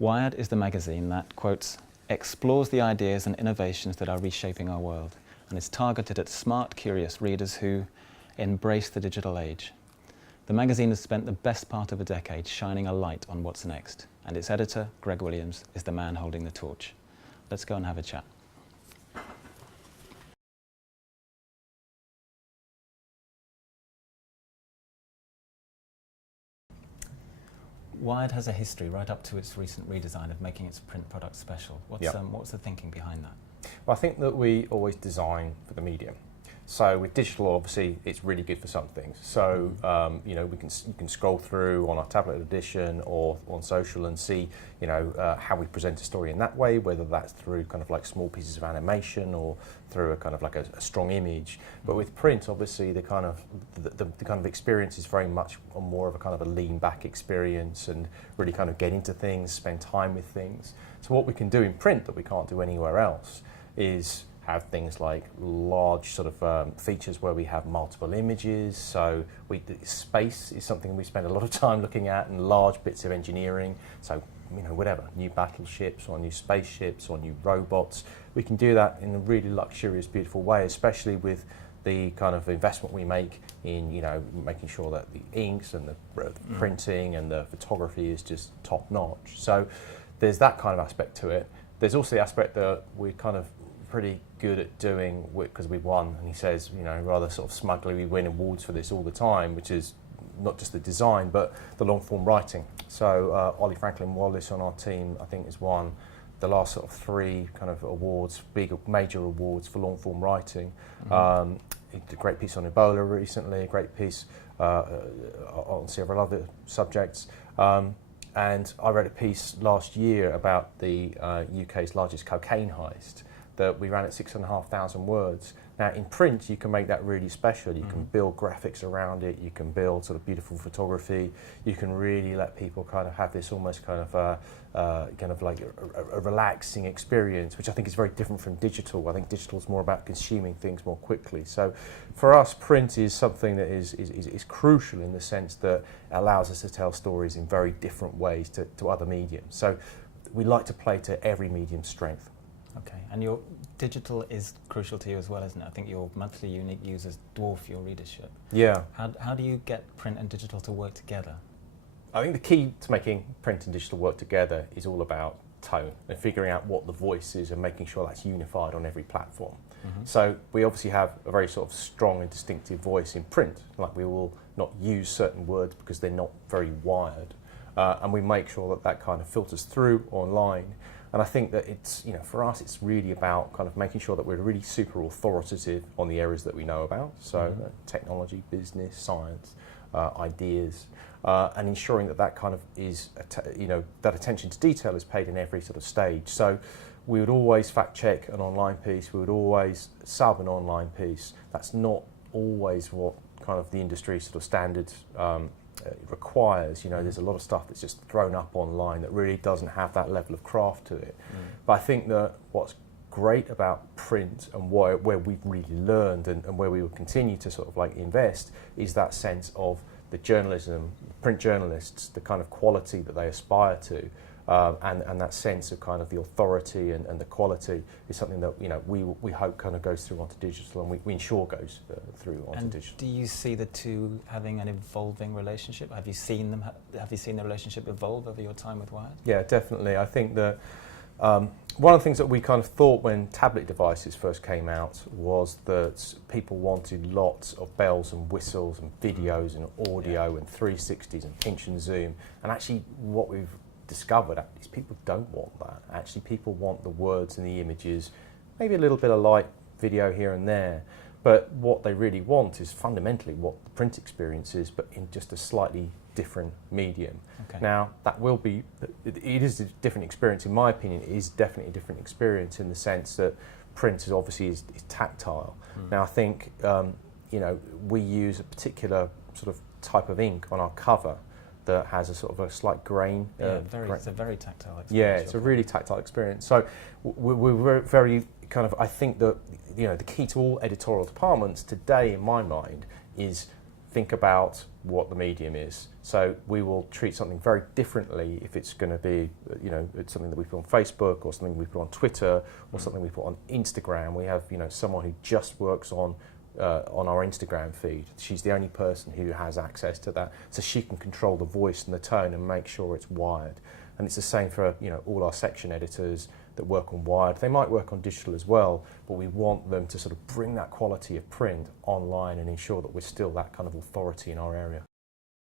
Wired is the magazine that, quotes, explores the ideas and innovations that are reshaping our world and is targeted at smart, curious readers who embrace the digital age. The magazine has spent the best part of a decade shining a light on what's next, and its editor, Greg Williams, is the man holding the torch. Let's go and have a chat. Wired has a history right up to its recent redesign of making its print product special. What's the thinking behind that? Well, I think that we always design for the medium. So with digital, obviously, it's really good for some things. So you know, you can scroll through on our tablet edition or on social and see, you know, how we present a story in that way, whether that's through kind of like small pieces of animation or through a kind of like a strong image. But with print, obviously, the kind of experience is very much more of a kind of a lean back experience and really kind of get into things, spend time with things. So what we can do in print that we can't do anywhere else is have things like large sort of features where we have multiple images. So space is something we spend a lot of time looking at, and large bits of engineering. So, you know, whatever, new battleships or new spaceships or new robots, we can do that in a really luxurious, beautiful way, especially with the kind of investment we make in, you know, making sure that the inks and the printing and the photography is just top notch. So there's that kind of aspect to it. There's also the aspect that we're kind of pretty good at doing, because we won, and he says, you know, rather sort of smugly, we win awards for this all the time, which is not just the design but the long form writing. So Ollie Franklin Wallace on our team, I think, has won the last sort of 3 kind of awards, big major awards for long form writing. He did a great piece on Ebola recently, a great piece on several other subjects. And I read a piece last year about the UK's largest cocaine heist that we ran at 6,500 words. Now in print, you can make that really special. You can build graphics around it. You can build sort of beautiful photography. You can really let people kind of have this almost kind of like a relaxing experience, which I think is very different from digital. I think digital is more about consuming things more quickly. So for us, print is something that is crucial in the sense that it allows us to tell stories in very different ways to other mediums. So we like to play to every medium's strength. Okay, and your digital is crucial to you as well, isn't it? I think your monthly unique users dwarf your readership. Yeah. How do you get print and digital to work together? I think the key to making print and digital work together is all about tone and figuring out what the voice is and making sure that's unified on every platform. So we obviously have a very sort of strong and distinctive voice in print, like we will not use certain words because they're not very wired. And we make sure that that kind of filters through online. And I think that it's, you know, for us, it's really about kind of making sure that we're really super authoritative on the areas that we know about. So technology, business, science, ideas, and ensuring that that kind of is, you know, that attention to detail is paid in every sort of stage. So we would always fact check an online piece. We would always sub an online piece. That's not always what kind of the industry sort of standards requires. You know, there's a lot of stuff that's just thrown up online that really doesn't have that level of craft to it. But I think that what's great about print and where we've really learned and where we will continue to sort of like invest is that sense of the journalism, print journalists, the kind of quality that they aspire to, and that sense of kind of the authority and the quality is something that, you know, we hope kind of goes through onto digital, and we ensure goes through onto digital. Do you see the two having an evolving relationship? Have you seen them? Have you seen the relationship evolve over your time with Wired? Yeah, definitely. I think that one of the things that we kind of thought when tablet devices first came out was that people wanted lots of bells and whistles and videos and audio and 360s and pinch and zoom, and actually what we've discovered is people don't want that. Actually, people want the words and the images, maybe a little bit of light video here and there, but what they really want is fundamentally what the print experience is, but in just a slightly different medium. Okay. Now, that will be, it is a different experience, in my opinion. It is definitely a different experience in the sense that print is obviously is tactile. Now, I think, you know, we use a particular sort of type of ink on our cover that has a sort of a slight grain. It's a very tactile experience. Yeah, it's a really tactile experience. So we're very kind of, I think that, you know, the key to all editorial departments today, in my mind, is think about what the medium is. So we will treat something very differently if it's going to be, it's something that we put on Facebook or something we put on Twitter or something we put on Instagram. We have, someone who just works on our Instagram feed. She's the only person who has access to that, so she can control the voice and the tone and make sure it's Wired. And it's the same for all our section editors that work on Wired. They might work on digital as well, but we want them to sort of bring that quality of print online and ensure that we're still that kind of authority in our area.